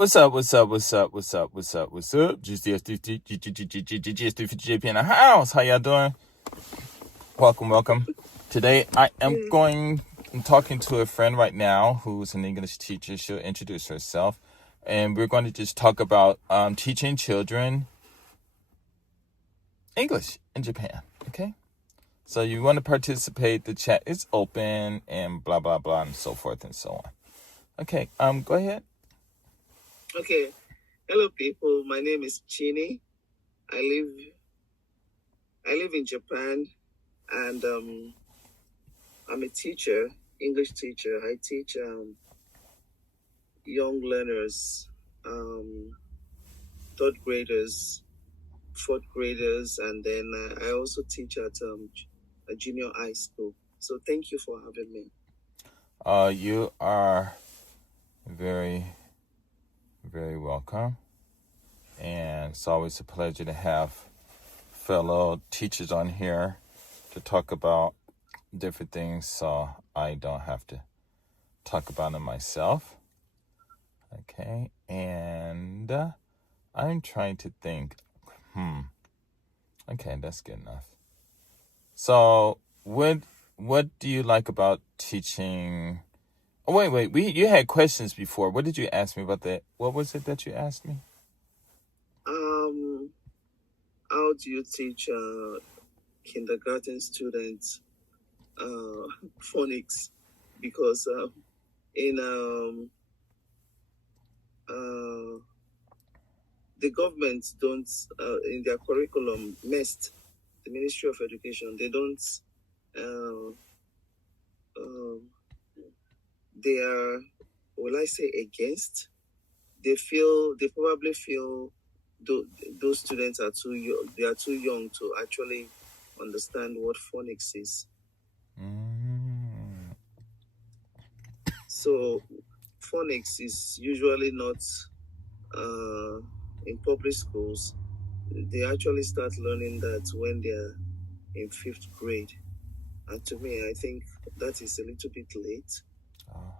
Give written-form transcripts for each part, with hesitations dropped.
What's up? GS350JPN in the house. How y'all doing? Welcome. Today I'm talking to a friend right now who's an English teacher. She'll introduce herself. And we're going to just talk about teaching children English in Japan. Okay? So you want to participate, the chat is open and blah, blah, blah, and so forth and so on. Okay, go ahead. Okay. Hello, people. My name is Chini. I live in Japan, and I'm a teacher, English teacher. I teach young learners, third graders, fourth graders, and then I also teach at a junior high school. So thank you for having me. You are very, very welcome. And it's always a pleasure to have fellow teachers on here to talk about different things, so I don't have to talk about them myself. Okay, and I'm trying to think. Okay, that's good enough. So, what do you like about teaching? Oh, wait. You had questions before. What did you ask me about that? What was it that you asked me? How do you teach kindergarten students phonics? Because in the government don't in their curriculum, MEST, the Ministry of Education, they don't they are, will I say, against. They probably feel those students are too young. They are too young to actually understand what phonics is. So phonics is usually not in public schools. They actually start learning that when they're in 5th grade. And to me, I think that is a little bit late.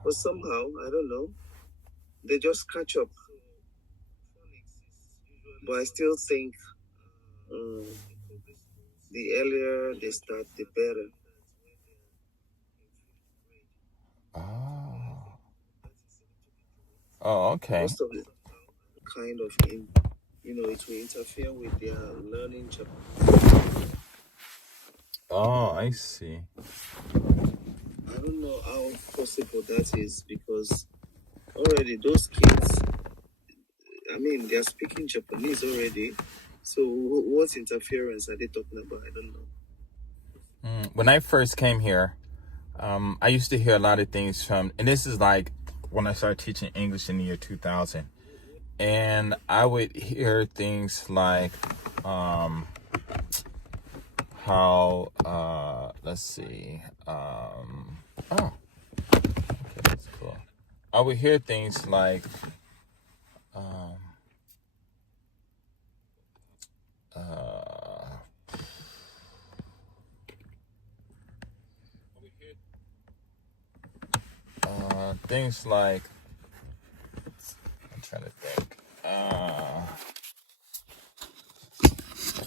But somehow, I don't know, they just catch up. But I still think the earlier they start, the better. Oh, okay. Most of it kind of, it will interfere with their learning. Oh, I see. I don't know how possible that is, because already those kids, I mean, they're speaking Japanese already. So what interference are they talking about? I don't know. When I first came here, I used to hear a lot of things from, and this is like when I started teaching English in the year 2000. And I would hear things like how, let's see. Okay, that's cool. I would hear things like, things like, I'm trying to think. I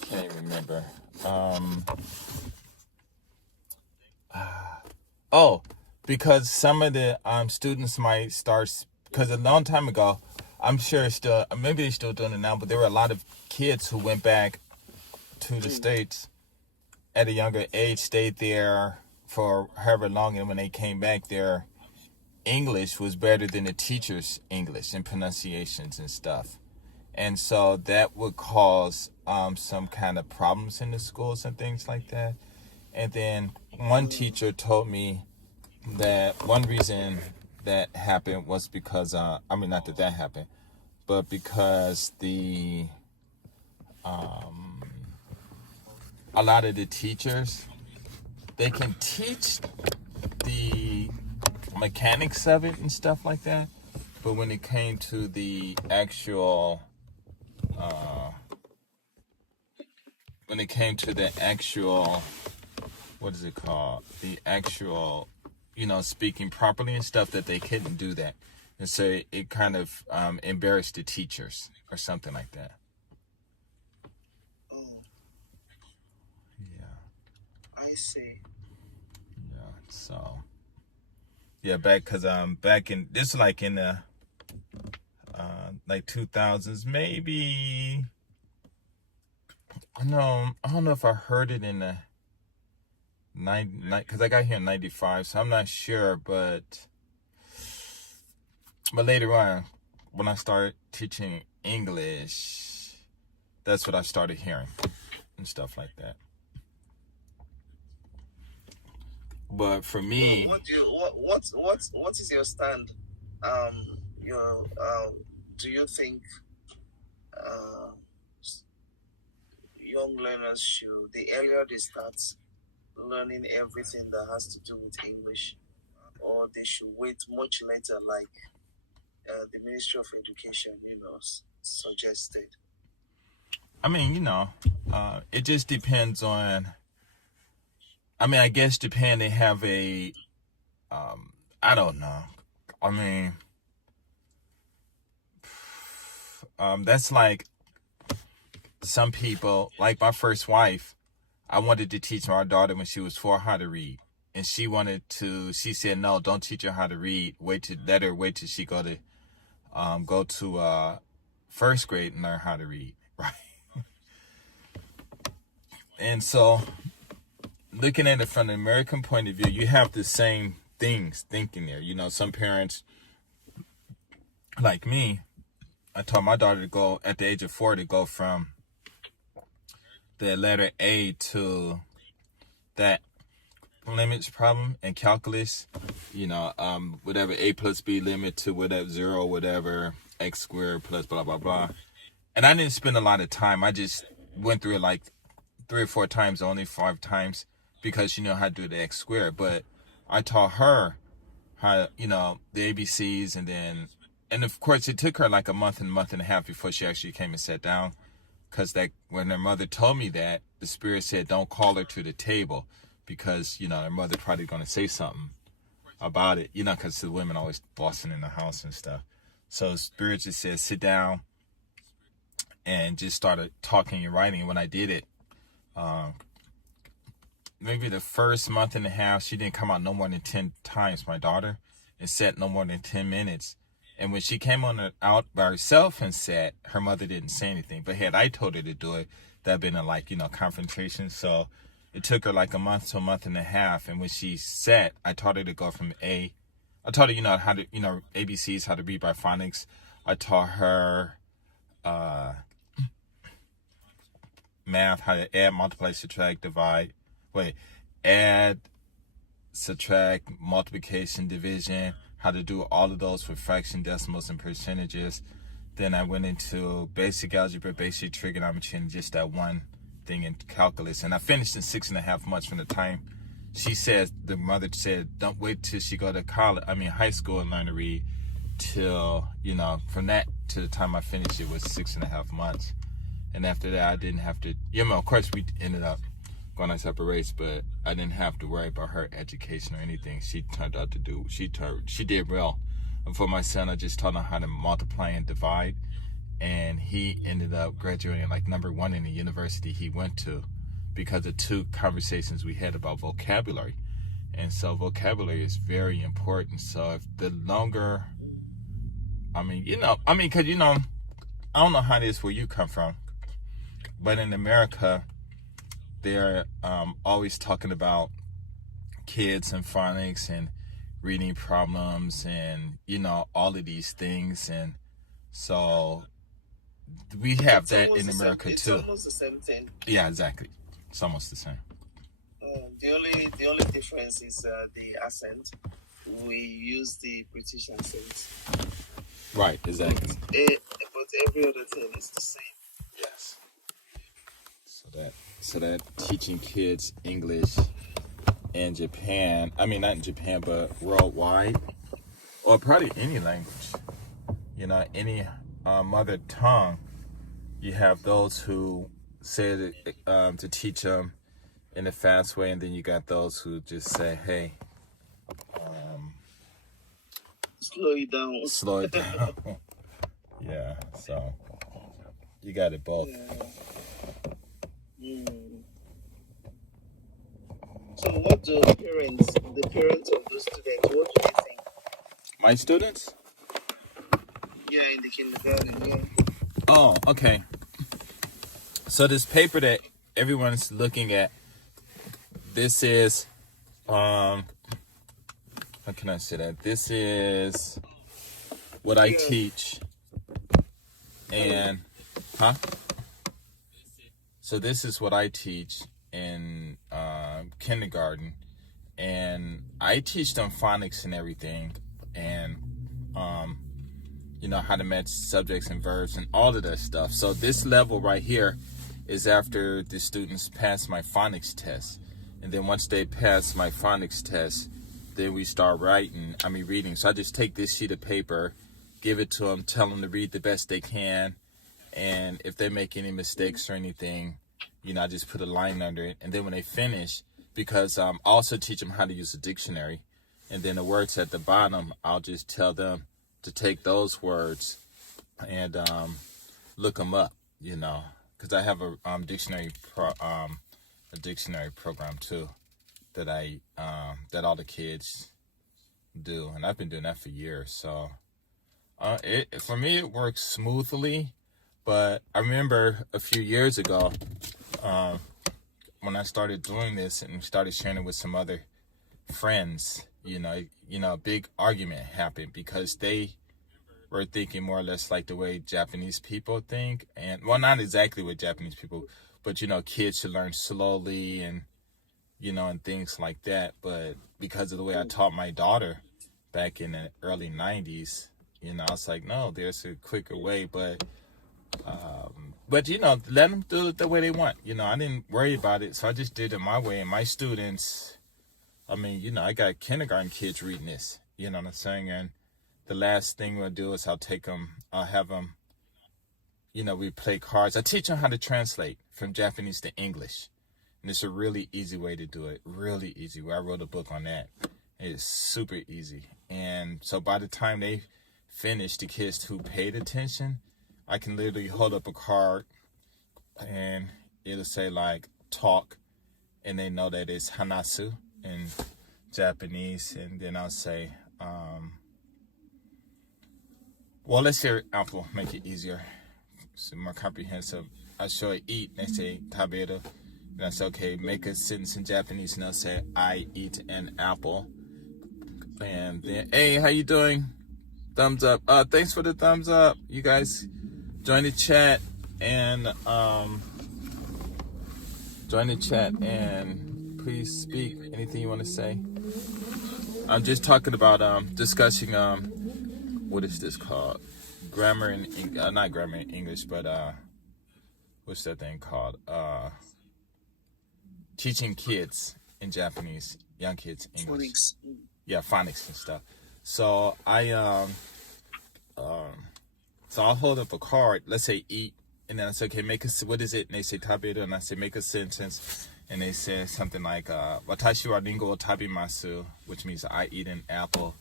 can't even remember. Because some of the students might start, because a long time ago, I'm sure still, maybe they're still doing it now, but there were a lot of kids who went back to the States at a younger age, stayed there for however long, and when they came back, their English was better than the teacher's English and pronunciations and stuff. And so that would cause some kind of problems in the schools and things like that. And then one teacher told me that one reason that happened was because, not that happened, but because a lot of the teachers, they can teach the mechanics of it and stuff like that, but when it came to the actual what is it called, the actual speaking properly and stuff, that they couldn't do that. and so it kind of embarrassed the teachers or something like that. Oh, Yeah, I see. yeah. So yeah, back in this, like in the like 2000s, maybe. I don't know if I heard it in the 90, because I got here in 95, so I'm not sure, but later on, when I started teaching English, that's what I started hearing and stuff like that. But for me, What do you what is your stand? Your do you think uh, young learners should, the earlier they start learning everything that has to do with English, or they should wait much later, like the Ministry of Education, suggested? I mean, it just depends on. I mean, I guess Japan, they have a. I don't know. I mean, that's like some people, like my first wife. I wanted to teach my daughter when she was 4 how to read, and she said no, don't teach her how to read. Wait till she go to first grade and learn how to read, right? And so, looking at it from the American point of view, you have the same things thinking there. Some parents, like me, I told my daughter to go at the age of 4 to go from the letter A to that limits problem in calculus, whatever A plus B limit to whatever 0, whatever x squared plus blah blah blah. And I didn't spend a lot of time. I just went through it like 3 or 4 times, only 5 times, because she knew how to do the x squared. But I taught her how, the ABCs, and of course it took her like a month and a half before she actually came and sat down. Because when her mother told me that, the spirit said, don't call her to the table, because, her mother probably going to say something about it, because the women always bossing in the house and stuff. So spirit just said, sit down, and just started talking and writing. And when I did it, maybe the first month and a half, she didn't come out no more than 10 times, my daughter, and sat no more than 10 minutes. And when she came out by herself and sat, her mother didn't say anything. But had I told her to do it, that'd been a confrontation. So it took her like a month to a month and a half. And when she sat, I taught her to go from I taught her, how to, ABCs, how to read by phonics. I taught her math, how to add, multiply, subtract, divide. Add, subtract, multiplication, division, how to do all of those for fraction, decimals, and percentages. Then I went into basic algebra, basic trigonometry, and just that one thing in calculus. And I finished in 6.5 months from the time the mother said, don't wait till she go to high school and learn to read, till, from that to the time I finished, it was 6.5 months. And after that, I didn't have to, of course we ended up going on separate race, but I didn't have to worry about her education or anything. She turned out to do, she did well. And for my son, I just taught him how to multiply and divide. And he ended up graduating like #1 in the university he went to, because of 2 conversations we had about vocabulary. And so vocabulary is very important. So if the longer, because, I don't know how it is where you come from, but in America, they're always talking about kids and phonics and reading problems and, all of these things. And so we have that in America too. It's almost the same thing. Yeah, exactly. It's almost the same. The only difference is the accent. We use the British accent. Right, exactly. But every other thing is the same. Yes. So that teaching kids English in Japan, not in Japan, but worldwide, or probably any language, any mother tongue, you have those who say to teach them in a fast way, and then you got those who just say, hey. slow it down. slow it down. Yeah, so you got it both. So what do the parents of those students, what do they think? My students? Yeah, in the kindergarten, yeah. Oh, okay. So this paper that everyone's looking at, this is, how can I say that? This is what I teach. And, So this is what I teach in kindergarten. And I teach them phonics and everything. And, you know, how to match subjects and verbs and all of that stuff. So this level right here is after the students pass my phonics test. And then once they pass my phonics test, then we start reading. So I just take this sheet of paper, give it to them, tell them to read the best they can. And if they make any mistakes or anything, you know, I just put a line under it. And then when they finish, because I also teach them how to use a dictionary. And then the words at the bottom, I'll just tell them to take those words and look them up, you know. Because I have a dictionary program too that that all the kids do, and I've been doing that for years. So for me it works smoothly. But I remember a few years ago when I started doing this and started sharing it with some other friends, you know, a big argument happened because they were thinking more or less like the way Japanese people think. And, well, not exactly what Japanese people, but, you know, kids should learn slowly and, you know, and things like that. But because of the way I taught my daughter back in the early 90s, you know, I was like, no, there's a quicker way. But you know, let them do it the way they want. You know, I didn't worry about it, so I just did it my way. And my students, I mean, you know, I got kindergarten kids reading this, you know what I'm saying? And the last thing we'll do is I'll have them, you know, we play cards. I teach them how to translate from Japanese to English. And it's a really easy way to do it. Really easy. I wrote a book on that. It's super easy. And so by the time they finish, the kids who paid attention, I can literally hold up a card and it'll say like talk, and they know that it's hanasu in Japanese. And then I'll say, well, let's hear apple, make it easier. It's more comprehensive. I show it eat, and they say taberu. And I say, okay, make a sentence in Japanese, and they'll say, I eat an apple. And then, hey, how you doing? Thumbs up. Thanks for the thumbs up. You guys join the chat and please speak anything you want to say. I'm just talking about discussing what is this called? Grammar in not grammar in English, but what's that thing called? Teaching kids in Japanese, young kids English. Phonics. Yeah, phonics and stuff. So so I'll hold up a card. Let's say eat, and then I say, okay, what is it? And they say taberu, and I say make a sentence, and they say something like watashi wa ringo o tabimasu, which means I eat an apple.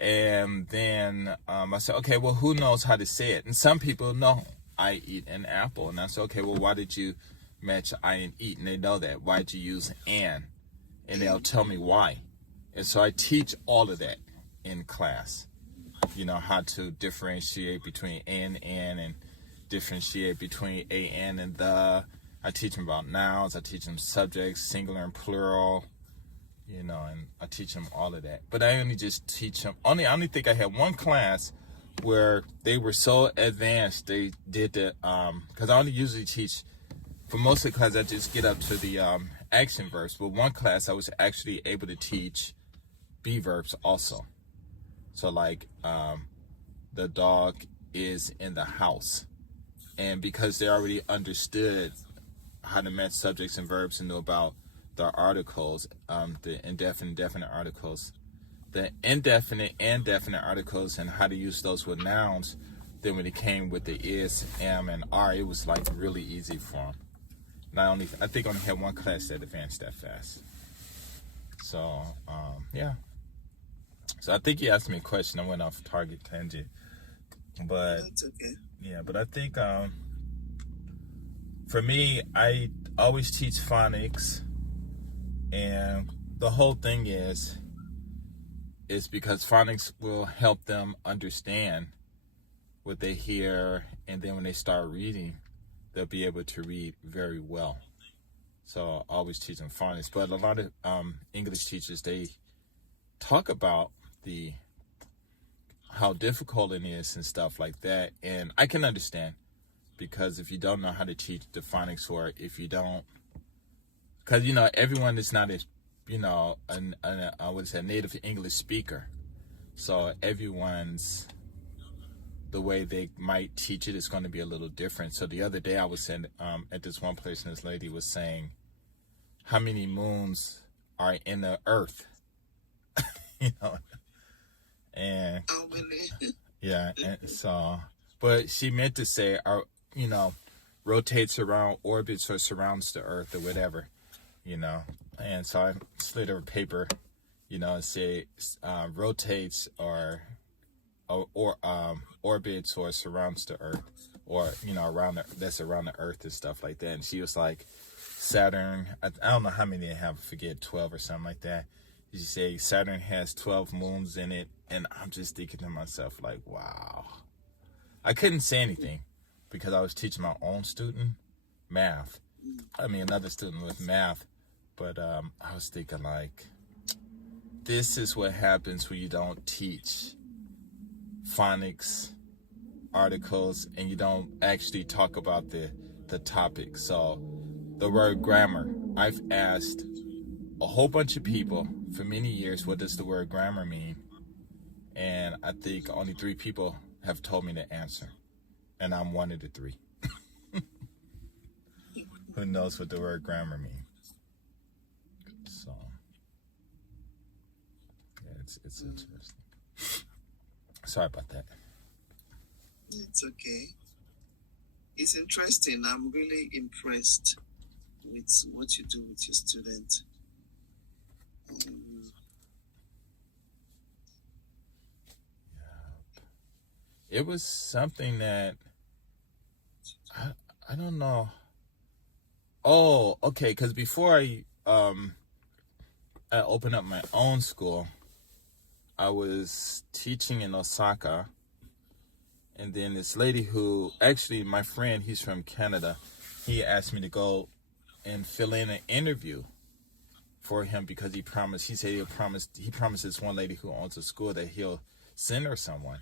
And then I said, okay, well, who knows how to say it? And some people know I eat an apple. And I said, okay, well, why did you match I and eat? And they know that. Why did you use an? And they'll tell me why. And so I teach all of that in class. You know, how to differentiate between and differentiate between and the. I teach them about nouns. I teach them subjects, singular and plural. You know, and I teach them all of that. But I only just teach them. I only think I had one class where they were so advanced. They did the because I only usually teach for most of the class. I just get up to the action verbs. But one class I was actually able to teach be verbs also. So like the dog is in the house, and because they already understood how to match subjects and verbs and know about the articles, the indefinite and definite articles, the indefinite and definite articles, and how to use those with nouns, then when it came with the is, am, and are, it was like really easy for them. And I think I only had one class that advanced that fast. So yeah. So I think you asked me a question. I went off target tangent, but That's okay. yeah, but I think for me, I always teach phonics, and the whole thing is because phonics will help them understand what they hear, and then when they start reading, they'll be able to read very well. So I always teach them phonics, but a lot of English teachers, they talk about the how difficult it is and stuff like that, and I can understand, because if you don't know how to teach the phonics, or if you don't, because everyone is not as I would say a native English speaker, so everyone's, the way they might teach it is going to be a little different. So the other day I was saying at this one place, and this lady was saying, how many moons are in the earth? you know and How many? yeah, and so, but she meant to say, rotates around, orbits, or surrounds the earth, or whatever, and so I slid her a paper, and say rotates, or orbits, or surrounds the earth, or that's around the earth and stuff like that. And she was like, Saturn, I don't know how many they have, I forget, 12 or something like that. She say Saturn has 12 moons in it, and I'm just thinking to myself, like, wow. I couldn't say anything because I was teaching my own student math. I mean, another student with math, but I was thinking, like, this is what happens when you don't teach phonics articles and you don't actually talk about the topic. So the word grammar, I've asked a whole bunch of people for many years, what does the word grammar mean? And I think only 3 people have told me the answer, and I'm one of the 3 who knows what the word grammar means. So yeah, it's interesting. Sorry about that. It's okay. It's interesting. I'm really impressed with what you do with your students. It was something that I don't know. Oh, okay, because before I opened up my own school, I was teaching in Osaka, and then this lady who, actually my friend, he's from Canada, he asked me to go and fill in an interview for him, because he said he promised this one lady who owns a school that he'll send her someone.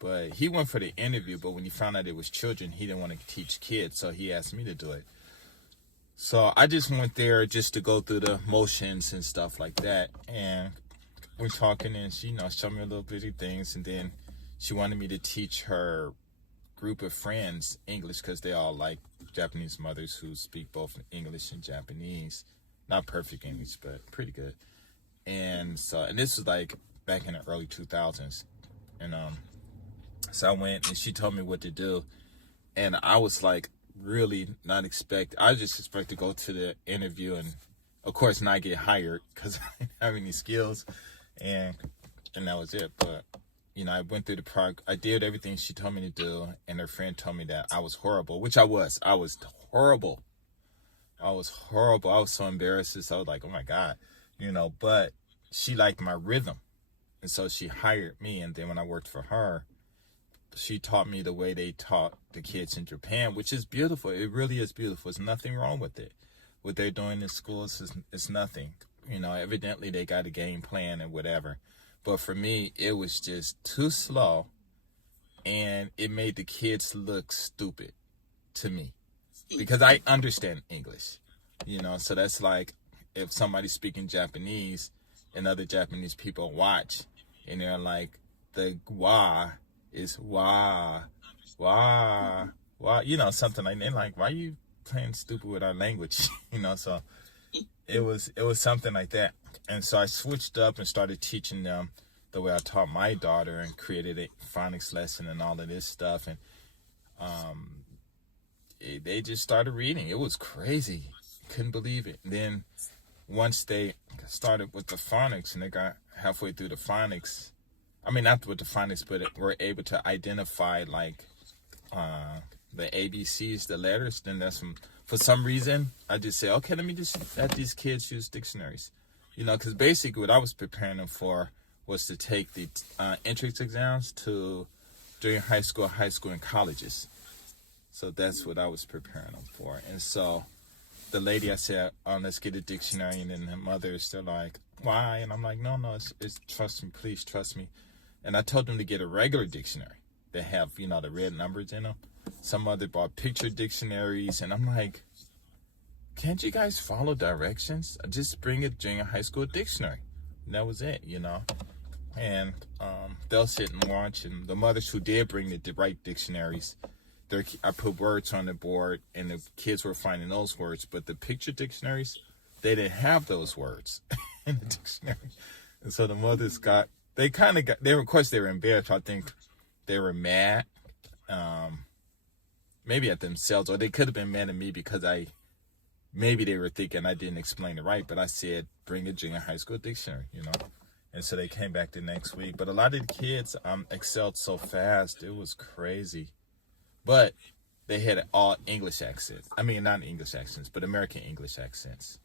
But he went for the interview, but when he found out it was children, he didn't want to teach kids, so he asked me to do it. So I just went there just to go through the motions and stuff like that. And we're talking, and she, showed me a little bitty things, and then she wanted me to teach her group of friends English, because they all like Japanese mothers who speak both English and Japanese. Not perfect English, but pretty good. And this was like back in the early 2000s. And so I went, and she told me what to do. And I was like, really not I just expect to go to the interview and, of course, not get hired because I didn't have any skills. And that was it. But, I went through I did everything she told me to do. And her friend told me that I was horrible, which I was. I was horrible. I was horrible. I was so embarrassed. So I was like, oh my God, but she liked my rhythm. And so she hired me. And then when I worked for her, she taught me the way they taught the kids in Japan, which is beautiful. It really is beautiful. There's nothing wrong with it. What they're doing in schools is nothing. Evidently they got a game plan and whatever. But for me, it was just too slow. And it made the kids look stupid to me. Because I understand English. So that's like if somebody's speaking Japanese and other Japanese people watch, and they're like, the wa is wah, something like that. Like, why are you playing stupid with our language? So it was something like that. And so I switched up and started teaching them the way I taught my daughter, and created a phonics lesson and all of this stuff. And they just started reading. It was crazy. Couldn't believe it. And then once they started with the phonics and they got halfway through the phonics, I mean, not with the phonics, but we're able to identify like the ABCs, the letters. Then for some reason, I just say, okay, let me just let these kids use dictionaries. Because basically what I was preparing them for was to take the entrance exams to junior high school, and colleges. So that's what I was preparing them for. And so the lady, I said, let's get a dictionary. And then the mothers, they're like, why? And I'm like, no, it's trust me, please trust me. And I told them to get a regular dictionary. They have, the red numbers in them. Some other bought picture dictionaries. And I'm like, can't you guys follow directions? Just bring a junior high school dictionary. And that was it, And they'll sit and watch. And the mothers who did bring the right dictionaries, I put words on the board, and the kids were finding those words. But the picture dictionaries, they didn't have those words in the dictionary. And so the mothers of course, they were embarrassed. I think they were mad, maybe at themselves, or they could have been mad at me because maybe they were thinking I didn't explain it right, but I said, bring a junior high school dictionary, And so they came back the next week. But a lot of the kids excelled so fast. It was crazy. But they had all English accents. I mean, not English accents, but American English accents.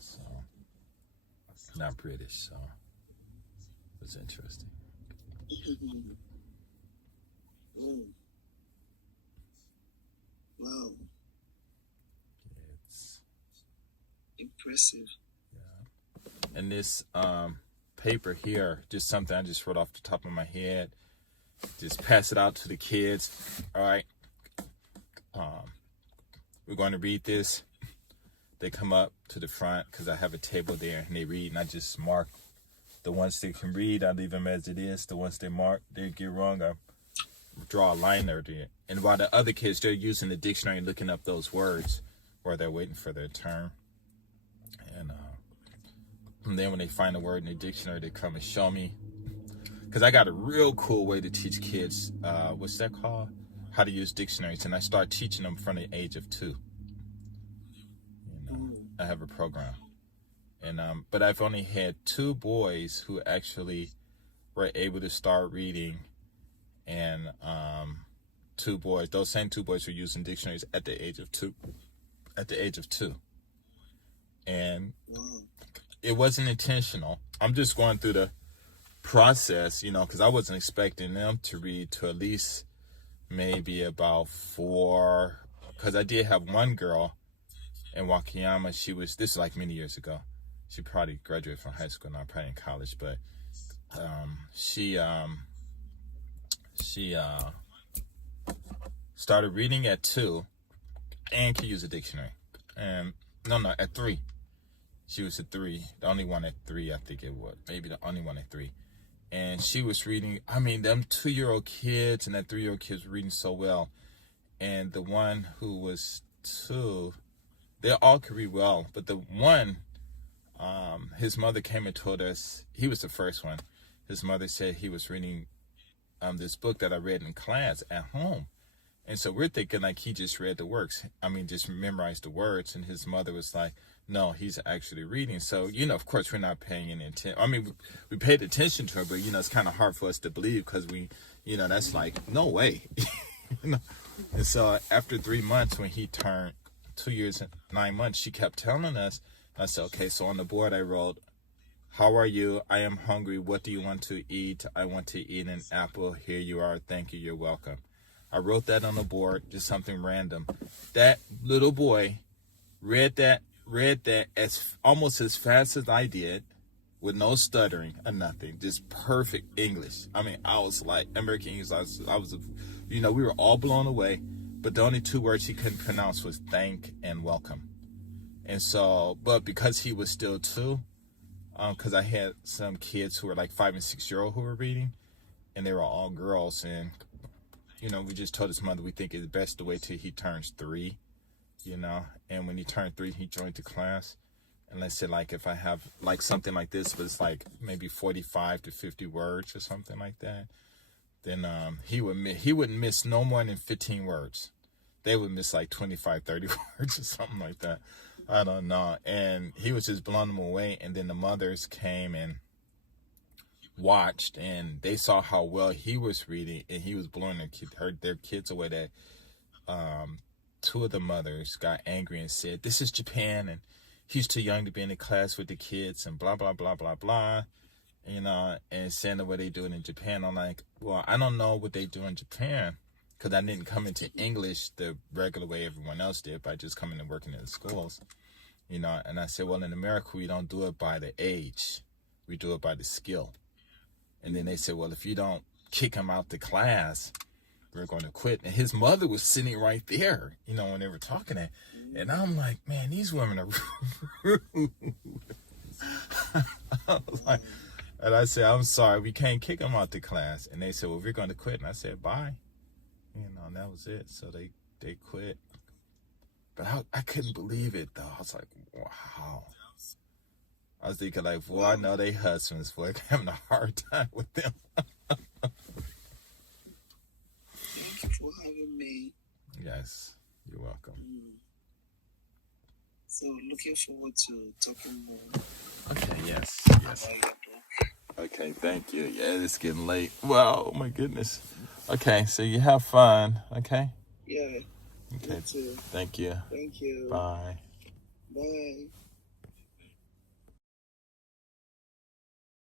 So not British, so it was interesting. Oh. Wow. It's impressive. Yeah. And this paper here, just something I just wrote off the top of my head. Just pass it out to the kids. All right. We're going to read this. They come up to the front because I have a table there and they read, and I just mark the ones they can read. I leave them as it is. The ones they mark, they get wrong, I draw a line there. And while the other kids, they're using the dictionary and looking up those words while they're waiting for their turn. And then when they find a word in the dictionary, they come and show me. Because I got a real cool way to teach kids, what's that called? How to use dictionaries. And I start teaching them from the age of 2. I have a program. And but I've only had 2 boys who actually were able to start reading. And 2 boys, those same 2 boys were using dictionaries at the age of 2. And it wasn't intentional. I'm just going through the process, because I wasn't expecting them to read to at least maybe about 4. Because I did have one girl in Wakayama. This is like many years ago. She probably graduated from high school now, probably in college. But she started reading at 2 and could use a dictionary. And at 3. She was at 3, the only one at 3, I think it was. Maybe the only one at 3. And she was reading, them 2-year-old kids and that 3-year-old kids were reading so well. And the one who was 2, they all could read well. But the one, his mother came and told us, he was the first one. His mother said he was reading this book that I read in class at home. And so we're thinking like he just read the works. Just memorized the words. And his mother was like, no, he's actually reading. So, of course, we're not paying any attention. We paid attention to her, but, it's kind of hard for us to believe because we, that's like, no way. And so after 3 months, when he turned 2 years and 9 months, she kept telling us, I said, okay, so on the board I wrote, how are you? I am hungry. What do you want to eat? I want to eat an apple. Here you are. Thank you. You're welcome. I wrote that on the board, just something random. That little boy read that as almost as fast as I did, with no stuttering or nothing, just perfect English. I was like American English. I was, we were all blown away. But the only 2 words he couldn't pronounce was thank and welcome. And so, but because he was still 2, because I had some kids who were like 5 and 6-year-old who were reading, and they were all girls, and we just told his mother we think it's best to wait till he turns 3. And when he turned 3, he joined the class. And let's say, like, if I have, like, something like this, but it's, like, maybe 45 to 50 words or something like that, then he wouldn't miss no more than 15 words. They would miss, like, 25, 30 words or something like that. I don't know. And he was just blowing them away. And then the mothers came and watched, and they saw how well he was reading, and he was blowing their kids away. That two of the mothers got angry and said, "This is Japan, and he's too young to be in the class with the kids," and blah blah blah blah blah. You know, and saying the way they do it in Japan. I'm like, well, I don't know what they do in Japan, because I didn't come into English the regular way everyone else did by just coming and working in the schools. You know, and I said, well, in America, we don't do it by the age. We do it by the skill. And then they said, well, if you don't kick him out the class, we're going to quit. And his mother was sitting right there, you know, when they were talking that. And I'm like, man, these women are rude. I was like, and I said, I'm sorry, we can't kick him out the class. And they said, well, we're going to quit. And I said, bye. You know, and that was it. So they quit. But I couldn't believe it, though. I was like, wow. I was thinking, like, boy, I know they husbands, boy, having a hard time with them. Thank you for having me. Yes, you're welcome. So, looking forward to talking more. Okay, yes. About your book. Okay, thank you. Yeah, it's getting late. Wow, oh my goodness. Okay, so you have fun, okay? Yeah. Okay, You too. thank you. Thank you. Bye. Bye.